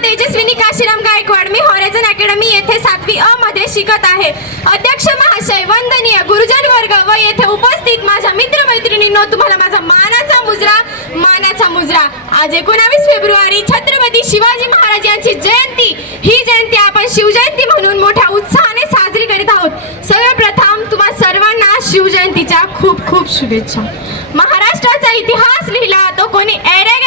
काशीराम गायकवाड. मी हॉरेझन अकॅडमी येथे सातवी अ मध्ये शिकत आहे. अध्यक्ष महाशय वंदनीय गुरुजन वर्ग व येथे उपस्थित माझ्या मित्र मैत्रिणींनो तुम्हाला माझा मानाचा मुजरा मानाचा मुजरा. आज एकोणावीस फेब्रुवारी छत्रपती शिवाजी महाराज यांची जयंती. ही जयंती आपण शिवजयंती म्हणून मोठ्या उत्साहाने साजरी करीत आहोत. सर्वप्रथम तुम्हा सर्वांना शिवजयंतीच्या खूप खूप शुभेच्छा. महाराष्ट्राचा इतिहास लिहिला तो कोणी एरे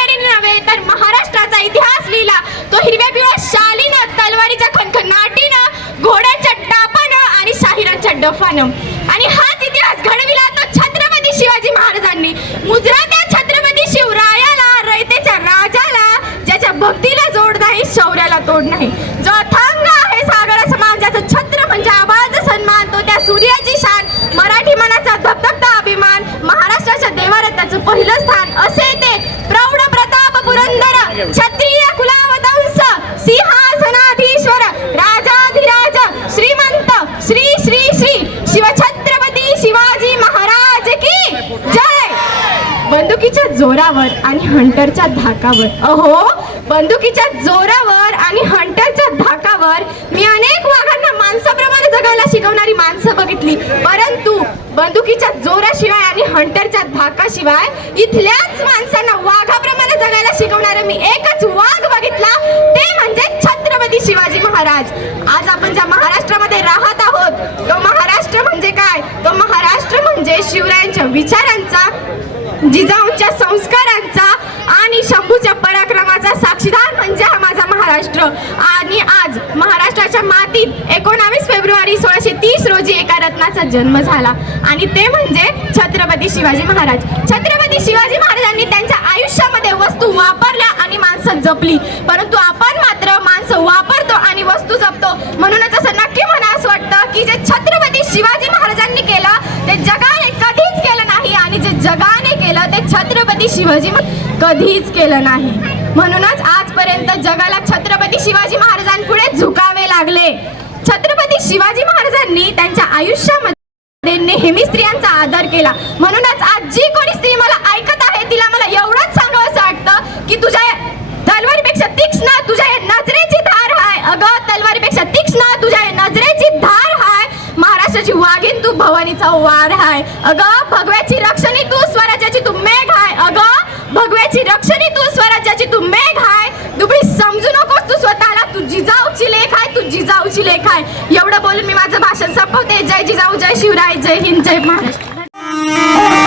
डफानं. आणि हाच इतिहास घडविला तो छत्रपती शिवाजी महाराजांनी. मुजरा त्या छत्रपती शिवरायाला रयतेच्या राजाला ज्याच्या भक्तीला जोड नाही शौर्याला तोड नाही. जो अथांग बंदुकीच्या जोरावर आणि हंटरच्या धाकावर. अहो बंदुकीच्या जोरावर आणि हंटरच्या धाकावर मी अनेक वाघांना माणसाप्रमाणे जगायला शिकवणारी माणसं बघितली. परंतु बंदुकीच्या जोराशिवाय आणि हंटरच्या धाकाशिवाय इथल्याच माणसांना वाघाप्रमाणे जगायला शिकवणारा मी एकच वाघ बघितला. ते म्हणजे छत्रपती शिवाजी महाराज. आज आपण ज्या महाराष्ट्रामध्ये राहत आहोत तो महाराष्ट्र म्हणजे काय? तो महाराष्ट्र म्हणजे शिवरायांच्या विचारांचा जिजाऊंच्या संस्कारांचा आणि शंभूच्या पराक्रमाचा साक्षीदार म्हणजे हा माझा महाराष्ट्र. आणि आज महाराष्ट्राच्या मातीत एकोणावीस फेब्रुवारी सोळाशे तीस रोजी एका रत्नाचा जन्म झाला. आणि ते म्हणजे छत्रपती शिवाजी महाराज. छत्रपती शिवाजी महाराजांनी त्यांच्या आयुष्यामध्ये वस्तू वापरल्या आणि माणसं जपली. परंतु आपण मात्र माणसं वापरतो आणि वस्तू जपतो म्हणूनच असं नक्की म्हणा असं वाटतं की जे छत्रपती शिवाजी महाराजांनी केलं ते जगाने कधीच केलं नाही आणि जे जगाने केलं ते छत्रपती शिवाजी कधीच केलं नाही. म्हणूनच आजपर्यंत जगाला छत्रपती शिवाजी महाराजांपुढे झुकावे लागले. छत्रपती शिवाजी महाराजांनी त्यांच्या आयुष्यामध्ये नेहमी स्त्रियांचा आदर केला. म्हणूनच आज जी कोणी स्त्री मला ऐकत आहे तिला मला एवढंच सांगावं असं वाटतं की तुझ्या तलवारीपेक्षा तीक्ष्ण तुझ्या या नजरेची धार आहे अगं तलवारीपेक्षा तीक्ष्ण तुझ्या या नजरेची धार आहे महाराष्ट्राची वाघीन तू भवानीचा वार आहे अगं भगव्याची रक्षणी जिजाऊची लेख आहे तू जिजाऊची लेख आहे. एवढं बोलून मी माझं भाषण संपवते. जय जिजाऊ जय शिवराय जय हिंद जय महाराष्ट्र.